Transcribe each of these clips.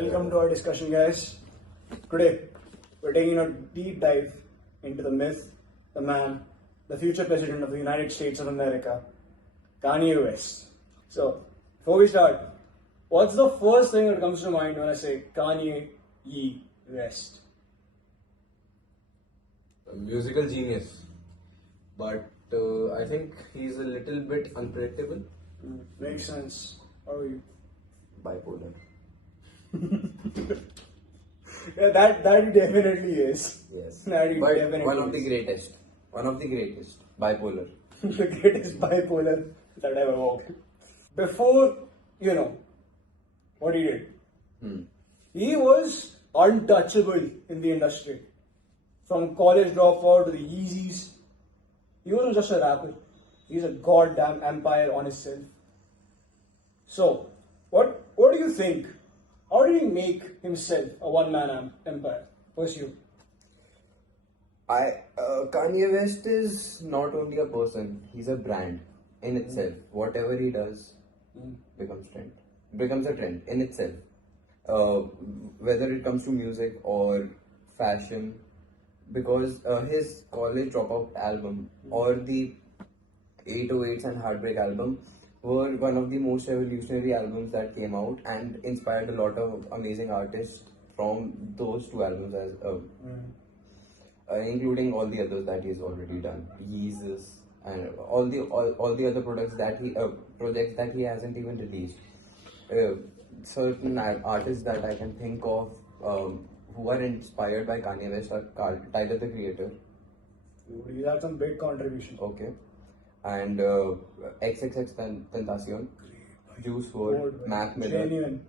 Welcome to our discussion, guys. Today, we're taking a deep dive into the myth, the man, the future president of the United States of America, Kanye West. So, before we start, what's the first thing that comes to mind when I say Kanye West? A musical genius, but I think he's a little bit unpredictable. Makes sense. How are you? Bipolar. Yeah, that definitely is. Yes. That he But definitely one of the is. greatest. One of the greatest. Bipolar. The greatest bipolar that ever walked. Before, what he did, he was untouchable in the industry. From college dropout to the Yeezys, he wasn't just a rapper. He's a goddamn empire on himself. So, what do you think? How did he make himself a one-man empire? First you. Kanye West is not only a person, he's a brand in itself. Whatever he does becomes a trend in itself. Whether it comes to music or fashion, because his college dropout album or the 808s and Heartbreak album were one of the most revolutionary albums that came out and inspired a lot of amazing artists from those two albums, including all the others that he's already done, Yeezus and all the other projects that he hasn't even released. Certain artists that I can think of who are inspired by Kanye West are Tyler the Creator. He had some big contribution. Okay. And XXX Tentacion, Juice WRLD, Mac Miller, Genuine.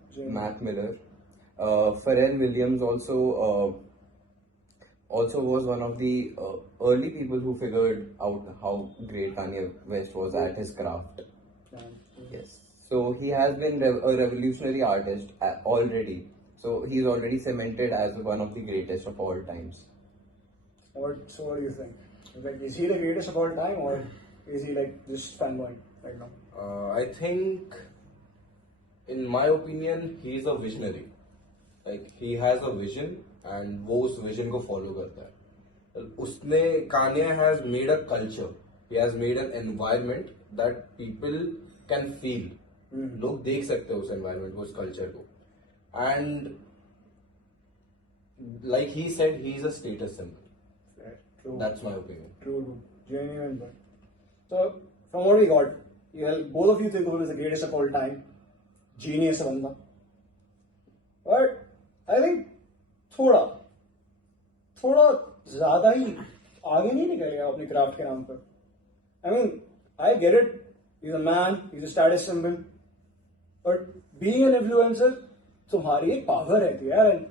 Pharrell Williams also was one of the early people who figured out how great Kanye West was at his craft. Yes. So he has been a revolutionary artist already. So he's already cemented as one of the greatest of all times. So what do you think? Like, is he the greatest of all time, or is he like just fanboy right now? I think, in my opinion, he's a visionary. Like, he has a vision and वो उस vision को follow करता है. Kanye has made a culture. He has made an environment that people can feel. लोग देख सकते हैं उस environment को, उस culture को. And like he said, he's a status symbol. True. That's my opinion. True. Genuine. But so, from what we got, both of you think of him as the greatest of all time. Genius banda. But I think थोड़ा ज़्यादा ही आगे नहीं निकलेगा अपने craft के नाम पर. I mean, I get it. He's a man. He's a status symbol. But being an influencer, तुम्हारी एक पावर है यार. And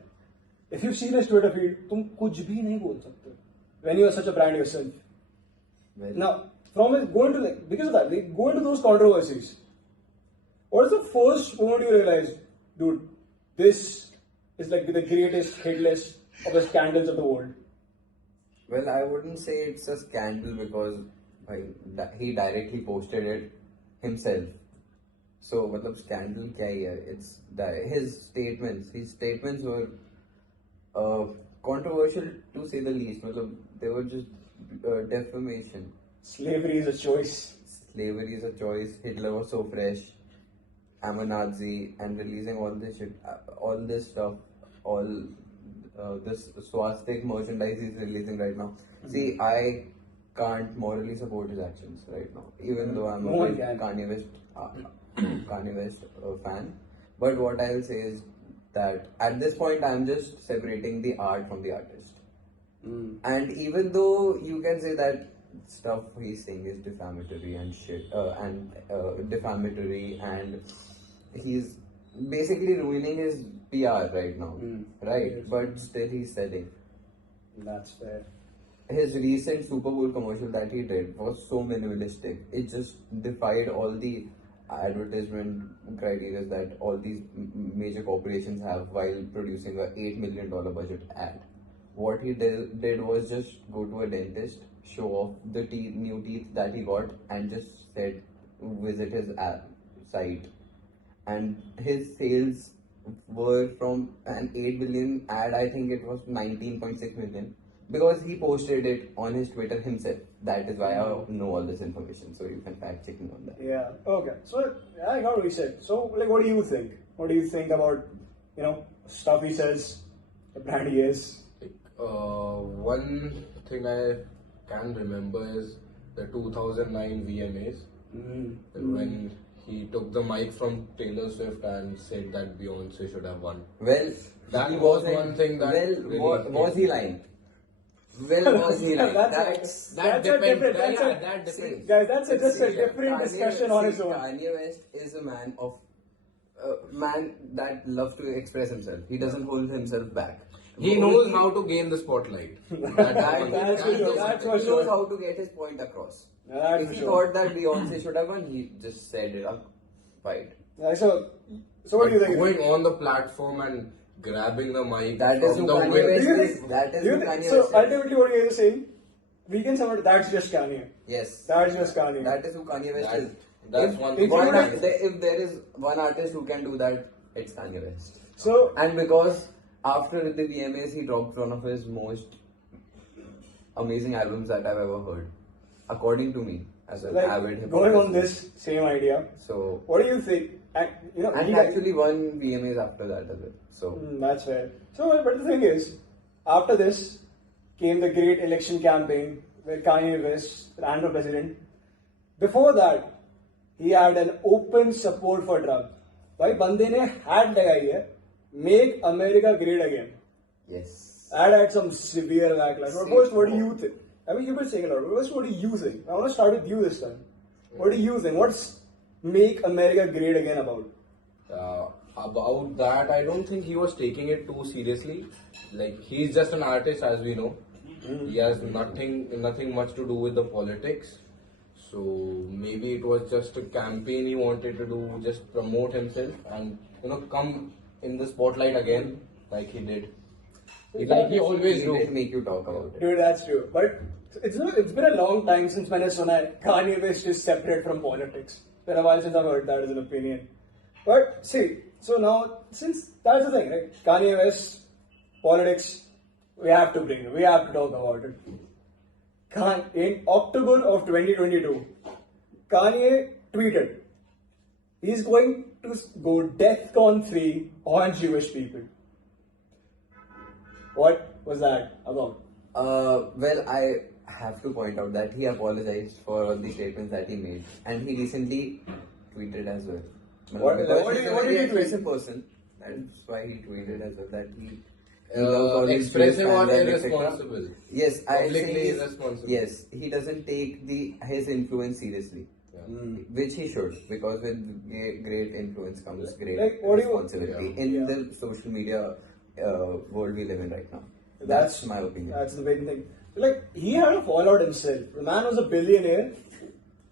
if you see this Twitter feed, तुम कुछ भी नहीं बोल सकते when you are such a brand yourself. Now, because of that, go into those controversies. What is the first moment you realize, dude, this is like the greatest hit list of the scandals of the world? Well, I wouldn't say it's a scandal because he directly posted it himself. So, मतलब scandal क्या ही है? It's his statements were controversial to say the least. मतलब they were just defamation. Slavery is a choice. Slavery is a choice. Hitler was so fresh. I'm a Nazi, and releasing all this shit, all this stuff, all this swastik merchandise he's releasing right now. See, I can't morally support his actions right now, even though I'm a big Kanye West fan. But what I'll say is that at this point, I'm just separating the art from the artist. And even though you can say that stuff he's saying is defamatory and shit, defamatory, and he's basically ruining his PR right now, right? Yes. But still he's selling. That's fair. His recent Super Bowl commercial that he did was so minimalistic. It just defied all the advertisement criteria that all these major corporations have while producing a $8 million budget ad. What he did was just go to a dentist, show off the new teeth that he got, and just said visit his site. And his sales were from an 8 billion ad, I think it was 19.6 million. Because he posted it on his Twitter himself. That is why I know all this information. So you can fact check me on that. Yeah. Okay. So I got what he said. So like, what do you think? What do you think about stuff he says, the brand he is? Like, one thing I can remember is the 2009 VMAs when he took the mic from Taylor Swift and said that Beyonce should have won. Well, That he was wasn't- one thing that Well, really was he lying? Well, was he lying? That's that a depends. different. That depends. Guys, that's just a See, different Kanye discussion West- on its see, own. Kanye West is a man that loves to express himself. He doesn't hold himself back. He knows how to gain the spotlight. That's for sure. That's for He knows sure. how to get his point across. That's If for he sure. thought that Beyonce should have won, he just said it up wide. Yeah, so what do you think? Going on the platform and grabbing the mic That is from who the Kanye wind. West Do you is. think- That is do you who think- Kanye so West is. ultimately, what you're saying, we can say that's just Kanye. Yes. That's just Kanye. That is who Kanye West That- is. that's If- one if thing. one- Including- if there is one artist who can do that, it's Kanye West. So And because after the VMAs, he dropped one of his most amazing albums that I've ever heard, according to me, as an avid hip hop going on listener. this same idea, So, what do you think? and he actually won VMAs after that as well. So, That's fair. So, but the thing is, after this came the great election campaign where Kanye West ran for president. Before that, he had an open support for Trump. भाई बंदे ने hat लगाई है, make America great again. yes. That had some severe backlash. But first, what do you think? I mean, you've been saying a lot. But first, what do you think? I want to start with you this time. What do you think? What's make America great again about? About that, I don't think he was taking it too seriously. Like, he's just an artist, as we know. He has nothing much to do with the politics. So maybe it was just a campaign he wanted to do, just promote himself and come in the spotlight again, like he did. Like he always He do. did make you talk about it. Dude, that's true. But it's been a long time since मैंने सुना है Kanye West is separate from politics. It's been a while since I've heard that as an opinion. But see, so now since that's the thing, right? Kanye West, politics, we have to bring it. We have to talk about it. In October of 2022, Kanye tweeted he's going to go DEFCON 3 on Jewish people. What was that about? Well, I have to point out that he apologized for all the statements that he made, and he recently tweeted as well. What- Because what he's did- a what very did he tweet? expressive person. That's why he tweeted as well that he loves all his Expressive Jewish or fans and etc. irresponsible? Yes, I Publicly think irresponsible. yes, he doesn't take his influence seriously. Which he should, because with great influence comes great Like, what do you- responsibility Yeah. in Yeah. the social media world we live in right now. That's That's my opinion. That's the main thing. Like, he had a fallout himself. The man was a billionaire.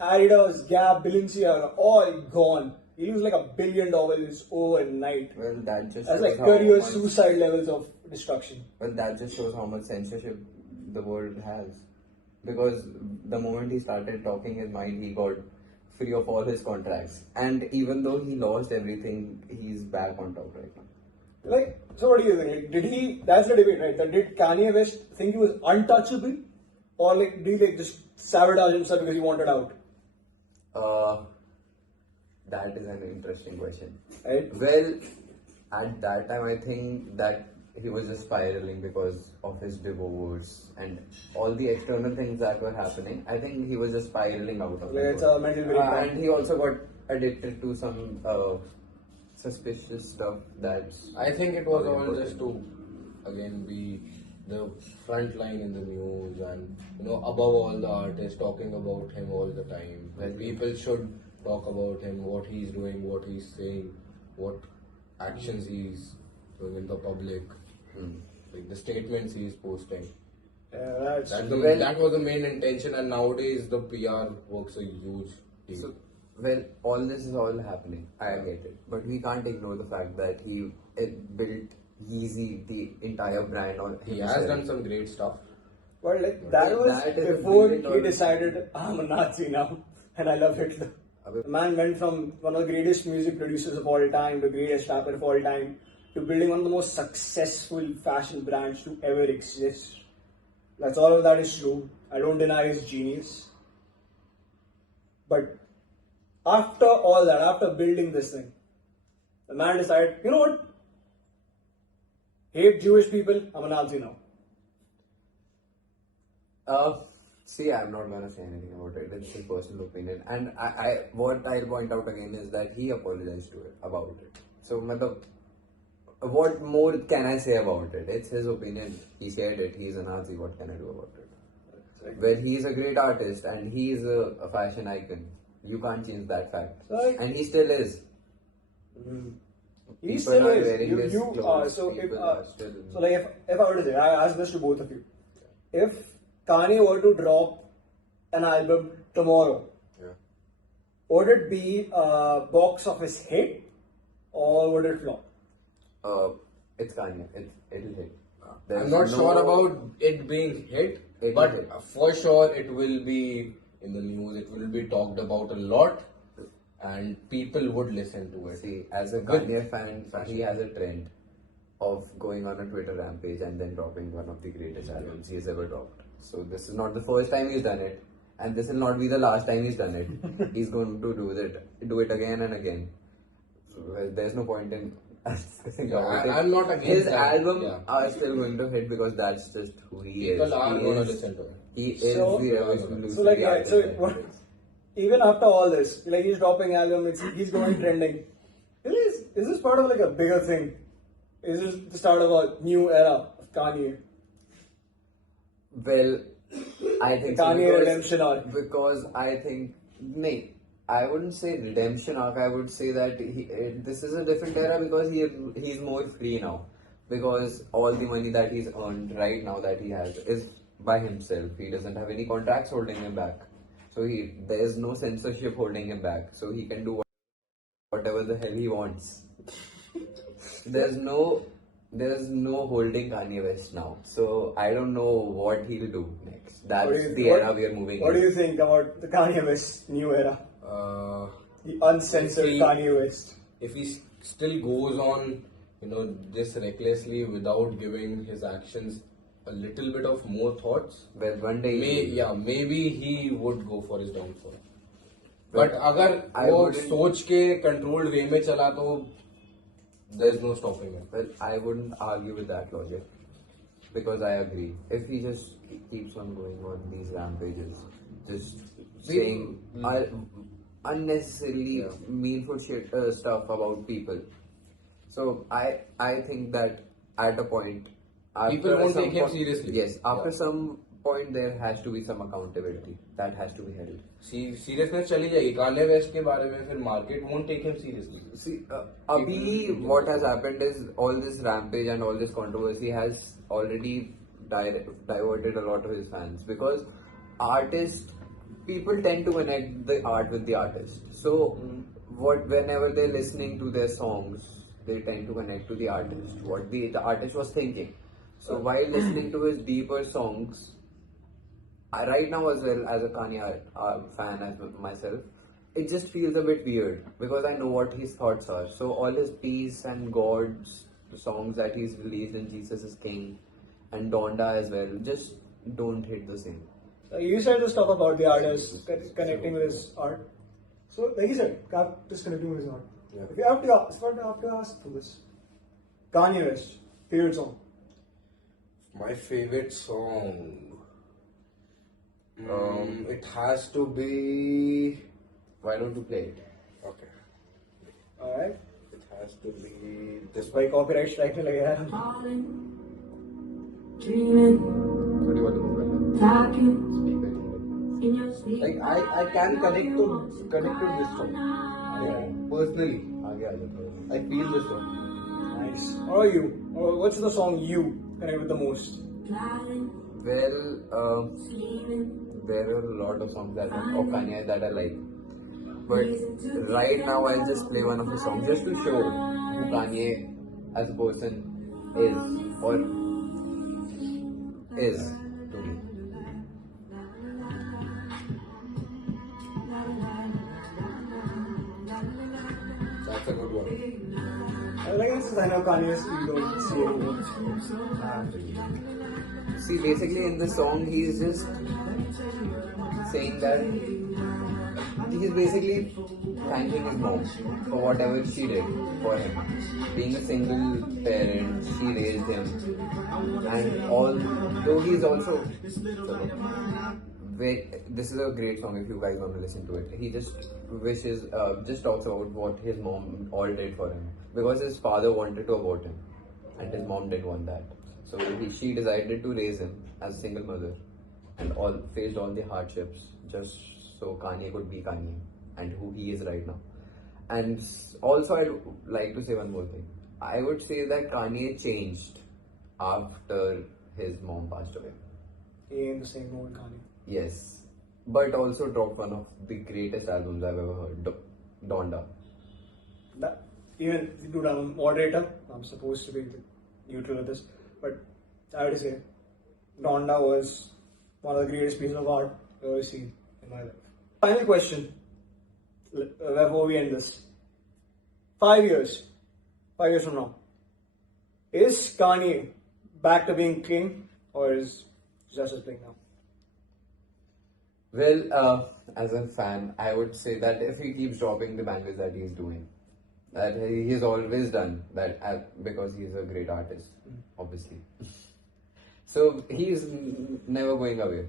Adidas, Gap, Balenciaga, all gone. He was like $1 billion overnight. Well, that just That's shows like how career much, suicide levels of destruction. well, that just shows how much censorship the world has. Because the moment he started talking his mind, he got free of all his contracts. And even though he lost everything, he's back on top right now. Like, so what do you think? Like, did he? That's the debate, right? That did Kanye West think he was untouchable, or like did he like just sabotage himself because he wanted out? That is an interesting question. Right? Well, at that time, I think that he was just spiraling because of his divorce and all the external things that were happening. I think he was just spiraling out of Like, it. it's a mental breakdown. And he also got addicted to some suspicious stuff that's. I think it was all just to again be the front line in the news and above all the artists talking about him all the time. Like people should talk about him, what he's doing, what he's saying, what actions he's doing in the public, like the statements he's posting. Yeah, that's That was the main intention, and nowadays the PR works a huge deal. So, well, all this is all happening. I get it. But we can't ignore the fact that he built Yeezy, the entire brand on He himself. has done some great stuff. But like that Well, was that is a before billion he dollar decided I'm a Nazi now and I love Hitler. The man went from one of the greatest music producers of all time, the greatest rapper of all time, to building one of the most successful fashion brands to ever exist. That's all of that is true. I don't deny his genius. But after all that, after building this thing, the man decided, you know what? Hate Jewish people, I'm a Nazi now. See, I'm not gonna say anything about it. It's his personal opinion, and what I'll point out again is that he apologized to it about it. So, matlab, what more can I say about it? It's his opinion. He said it. He's a Nazi. What can I do about it? Well, he's a great artist and he is a fashion icon. You can't change that fact. And he still is. He still are is. wearing his clothes, So if people are still- if I were to say, I ask this to both of you. If Kanye were to drop an album tomorrow, Yeah. would it be a box office hit or would it flop? It's Kanye. It'll hit. I'm There's not no- sure about it being hit, It but will hit. for sure it will be in the news. It will be talked about a lot, and people would listen to it. See, as a With Kanye fan, he has a trend of going on a Twitter rampage and then dropping one of the greatest albums he has ever dropped. So this is not the first time he's done it, and this will not be the last time he's done it. He's going to do it again and again. So there's no point in discussing Yeah, about it. I'm not against His that. album Yeah. are still going to hit because that's just who he is. People are He going is- to listen to it. He is So- the revolutionary So like, artist so that he what, is. even after all this, like he's dropping album, he's going trending. Is this part of like a bigger thing? Is this the start of a new era of Kanye? Well, I think Kanye because, redemption arc. Because I think, I wouldn't say redemption arc. I would say that this is a different era because he's more free now. Because all the money that he's earned right now that he has is by himself. He doesn't have any contracts holding him back. So there's no censorship holding him back. So he can do whatever the hell he wants. There's no holding Kanye West now. So I don't know what he'll do next. That's the era we are moving What in. do you think about the Kanye West new era? The uncensored See- Kanye West. If he still goes on, this recklessly without giving his actions a little bit of more thoughts, Well, one day. maybe he would go for his downfall. But But अगर I वो wouldn't- सोच के controlled way में चला तो there's no stopping it. Well, I wouldn't argue with that logic because I agree. If he just keeps on going on these rampages, just saying unnecessarily Yeah. meaningful stuff about people, so I think that at a point, People after won't some take him point- seriously. Yes, after Yeah. some point there has to be some accountability that has to be held. Seriousness चली जाएगी Kanye West के बारे में फिर market won't take him seriously. See, Abhi, what has happened is all this rampage and all this controversy has already diverted a lot of his fans because people tend to connect the art with the artist. So, whenever they're listening to their songs, they tend to connect to the artist, what the artist was thinking. So, while listening to his deeper songs, right now as well as a Kanye fan as myself, it just feels a bit weird because I know what his thoughts are. So all his peace and God's the songs that he's released in Jesus is King and Donda as well just don't hit the same. You said the stuff about the artist connecting with his art. So, like you said, just connecting with his art. Yeah. If you have to ask for this, Kanye West, favorite song. My favorite song. It has to be. Why don't you play it? Okay. Alright. It has to be this भाई one. copyright strike नहीं लगेगा यार. Dreaming, Sorry, what the talking Speak it. in your sleep. Like I can connect to this song. Personally, आगे आ जाओ थोड़ा. I feel this song. Nice. How are you? What's the song you connect with the most? Well, there are a lot of songs of Kanye that I like. But right now I'll just play one of the songs just to show who Kanye as a person is or is to me. Because I know Kanye's you don't see anyone. See, basically in the song, he's just saying that he's basically thanking his mom for whatever she did for him. Being a single parent, she raised him, and although he's also. Wait, this is a great song if you guys want to listen to it. He just just talks about what his mom all did for him because his father wanted to abort him, and his mom didn't want that. So she decided to raise him as a single mother, and faced all the hardships just so Kanye could be Kanye and who he is right now. And also, I'd like to say one more thing. I would say that Kanye changed after his mom passed away. He ain't the same old Kanye. Yes, but also dropped one of the greatest albums I've ever heard, Donda. That, even dude, I'm a moderator. I'm supposed to be neutral with this, but I have to say, Donda was one of the greatest pieces of art I've ever seen in my life. Final question before we end this. 5 years from now, is Kanye back to being king or is just as big now? Well, as a fan, I would say that if he keeps dropping the bangers that he's doing, that he's always done that because he's a great artist, obviously. So he's never going away.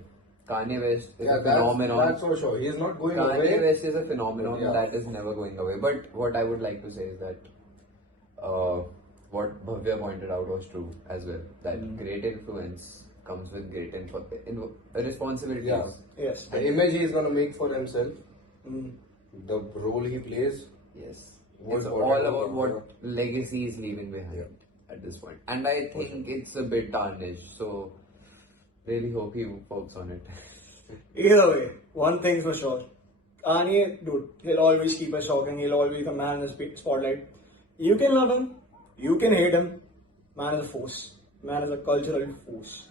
Kanye West is a phenomenon. That's for sure. He's not going Kanye away. West is a phenomenon that is never going away. But what I would like to say is that what Bhavya pointed out was true as well. That great influence comes with great responsibilities. Yeah. Yes. The image he's gonna make for himself, the role he plays. Yes. What It's about all it? about what legacy is leaving behind at this point. And I think it's a bit tarnished. So really hope he works on it. Either way, one thing's for sure. Kanye, dude, he'll always keep us talking. He'll always be the man in the spotlight. You can love him, you can hate him. Man is a force. Man is a cultural force.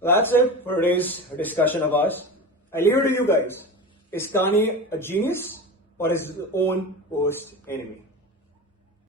That's it for today's discussion of ours. I leave it to you guys. Is Kanye a genius or his own worst enemy?